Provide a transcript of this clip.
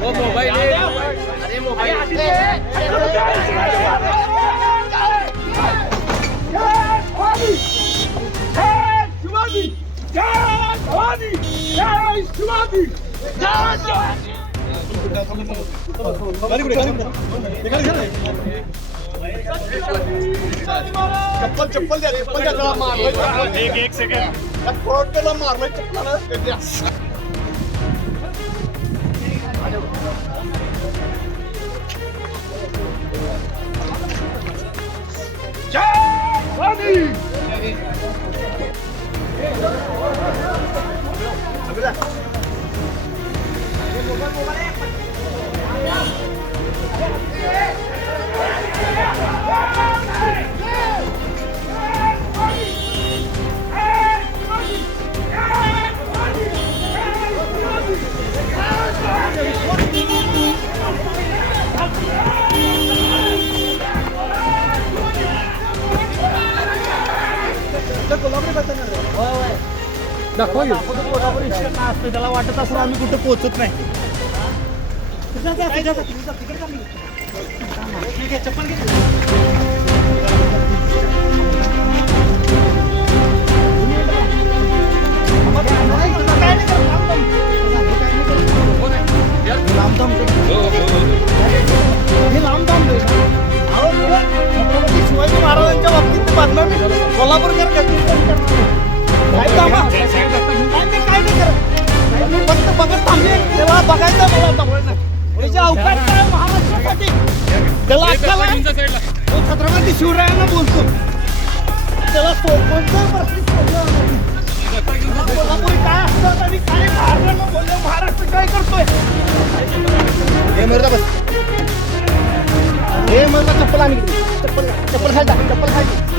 वो मोबाइल अरे मोबाइल चप्पल चप्पल चप्पल एक एक सेकंड। त्या चप्पल। Please! द्या त्याला वाटत असं आम्ही कुठे पोहोचत नाही शिवाजी महाराजांच्या बाबतीत बदनामी. कोल्हापूरकर काय कामा काय नाही काय नाही करत. मी फक्त बघत थांबले. तेव्हा बघायचं मला आता. बोलणं. त्याचे अवकाश काय महाराष्ट्रासाठी? त्याला अक्कल आहे? तो छत्रपती शिवरायांना बोलतो. त्याला तो कोणतं प्रश्न सोडला नाही. कोल्हापुरी काय असतात आणि काय महाराजांना बोललो. महाराष्ट्र काय करतोय? हे मरदा बस. हे मरदा चप्पल आणि चप्पल चप्पल खाली टाक, चप्पल खाली